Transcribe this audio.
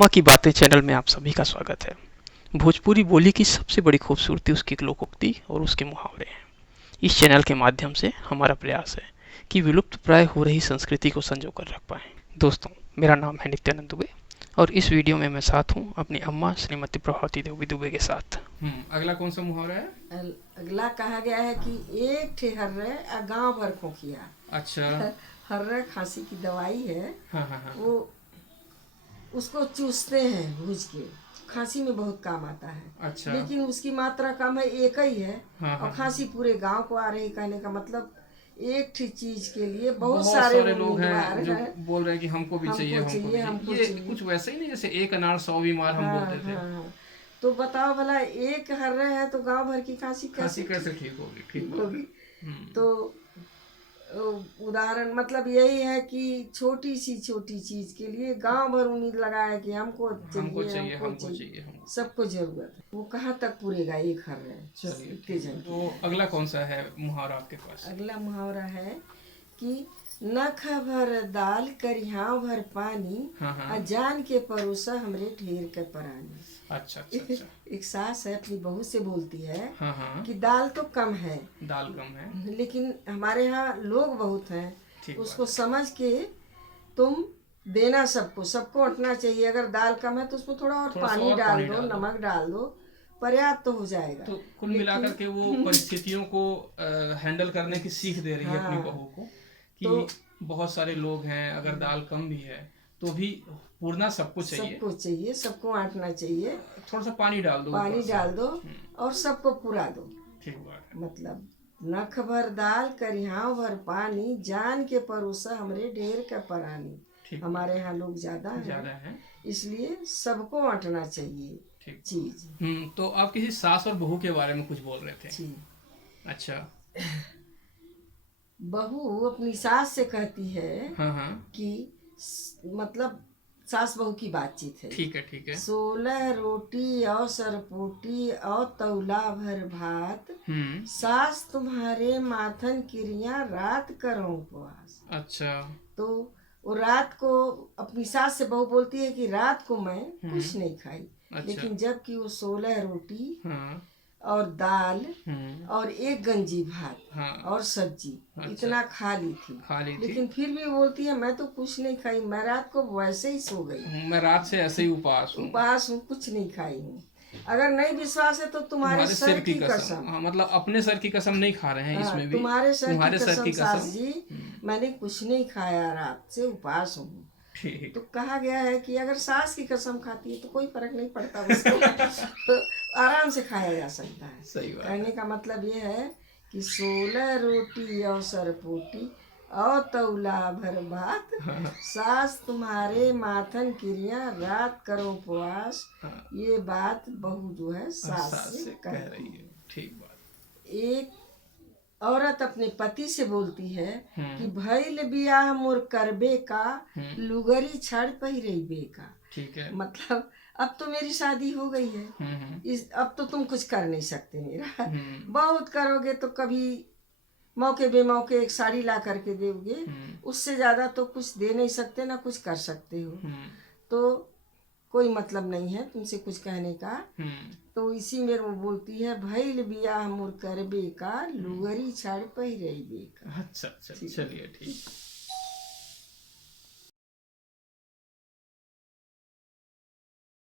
अम्मा की बातें चैनल में आप सभी का स्वागत है। भोजपुरी बोली की सबसे बड़ी खूबसूरती उसकी लोकोक्ति और उसके मुहावरे हैं। इस चैनल के माध्यम से हमारा प्रयास है कि विलुप्त प्राय हो रही संस्कृति को संजो कर रख पाएं। दोस्तों, मेरा नाम है नित्यानंद दुबे और इस वीडियो में मैं साथ हूँ अपनी अम्मा श्रीमती प्रभावती देवी दुबे के साथ। अगला कौन सा मुहावरा है? अगला कहा गया है कि एक ठे हर्रे आ गांव भर खोखिया। अच्छा। हर्रा खांसी की दवाई है। हाँ हाँ हाँ। वो उसको चूसते हैं भूज के, खांसी में बहुत काम आता है। अच्छा। लेकिन उसकी मात्रा कम है, एक ही है। हाँ हाँ और खांसी पूरे गांव को आ रही। कहने का मतलब एक ठीक चीज के लिए बहुत बहुत सारे सारे लोग उम्मीदवार हैं जो हैं। बोल रहे हैं कि हमको भी चाहिए, हमको हमको भी चाहिए, चाहिए। हमको ये चाहिए। कुछ वैसे ही नहीं जैसे एक अनार 100 बीमार हम हाँ बोलते थे। हाँ हाँ। तो बताओ भला, एक हर्रा है तो गांव भर की खांसी खांसी कैसे कैसे ठीक होगी? ठीक बात होगी? है। तो उदाहरण मतलब यही है कि छोटी चीज के लिए गांव भर उम्मीद लगाए कि हमको हमको चाहिए, चाहिए, हमको हमको चाहिए। चाहिए, हमको चाहिए। सबको जरूरत है, वो कहाँ तक पूरेगा एक हर रहे चलिए इतने ठीक है। जन तो की। अगला कौन सा है मुहावरा आपके पास? अगला मुहावरा है कि नख भर दाल करिहाव भर पानी, हाँ हाँ। जान के परोसा हमरे ढेर के परानी। अच्छा अच्छा अच्छा। एक सास है अपनी बहू से बोलती है हाँ हाँ। कि दाल तो कम है, दाल कम है। लेकिन हमारे यहाँ लोग बहुत हैं। ठीक उसको बात है। समझ के तुम देना, सबको सबको अटना चाहिए। अगर दाल कम है तो उसमें थोड़ा और थोड़ा सा पानी और डाल पानी दो, डाल दो। नमक डाल दो, पर्याप्त तो हो जाएगा। तो कुल लेकिन मिलाकर के वो परिस्थितियों को हैंडल करने की सीख दे रही है अपनी हाँ, बहू को कि तो बहुत सारे लोग हैं, अगर दाल कम भी है तो भी पूर्णा सबको चाहिए। सबको चाहिए, सबको आटना चाहिए। थोड़ा सा पानी डाल दो ऊपर पानी से। डाल दो और सबको पूरा दो। ठीक बात मतलब नख भर दाल करिहाव भर पानी, जान के परोसा हमरे ढेर का परानी। ठीक हमारे यहाँ लोग ज्यादा है। हैं, ज्यादा है। इसलिए सबको आटना चाहिए ठीक। चीज। तो आप किसी सास और बहू के बारे में कुछ बोल रहे थे? जी। अच्छा। बहू अपनी सास से कहती है हाँ हाँ। कि मतलब सास बहू की बातचीत है। ठीक है ठीक है। 16 रोटी और सरपोटी और तौला भर भात, सास तुम्हारे माथन क्रिया रात करो उपवास। अच्छा। तो वो रात को अपनी सास से बहू बोलती है कि रात को मैं कुछ नहीं खाई। अच्छा। लेकिन जबकि वो 16 रोटी हाँ। और दाल और एक गंजी भात हाँ। और सब्जी अच्छा। इतना खा ली थी। खा ली थी। लेकिन फिर भी बोलती है मैं तो कुछ नहीं खाई, मैं रात को वैसे ही सो गई, मैं रात से ऐसे ही उपास हूँ। उपवास हूँ, कुछ नहीं खाई हूँ। अगर नहीं विश्वास है तो तुम्हारे सर की कसम। हाँ, मतलब अपने सर की कसम नहीं खा रहे हैं हाँ, इसमें भी। तुम्हारे सर की कसम सास कसम। जी, मैंने कुछ नहीं खाया, रात से उपास हूँ। ठीक। तो कहा गया है कि अगर सास की कसम खाती है तो कोई फर्क नहीं पड़ता उसको। तो आराम से खाया जा सकता है। सही बात कहने है। का मतलब ये है कि 16 रोटी और सरपोटी और तौला भर भात, सास तुम्हारे माथन क्रिया रात करो उपवास। ये बात बहू जो है सास से कह कहती रही है। है। ठीक बात। एक औरत अपने पति से बोलती है कि भइल बियाह मोर करबे का, लुगरी छाड़ पहिरेबे का। ठीक है। मतलब अब तो मेरी शादी हो गई है, इस अब तो तुम कुछ कर नहीं सकते मेरा। बहुत करोगे तो कभी मौके बेमौके एक साड़ी ला करके दोगे, उससे ज्यादा तो कुछ दे नहीं सकते, ना कुछ कर सकते हो। तो कोई मतलब नहीं है तुमसे कुछ कहने का। तो इसी में वो बोलती है भइल बियाह मोर करबे का, लुगरी छाड़ पहिरेबे का। अच्छा अच्छा, चलिए ठीक।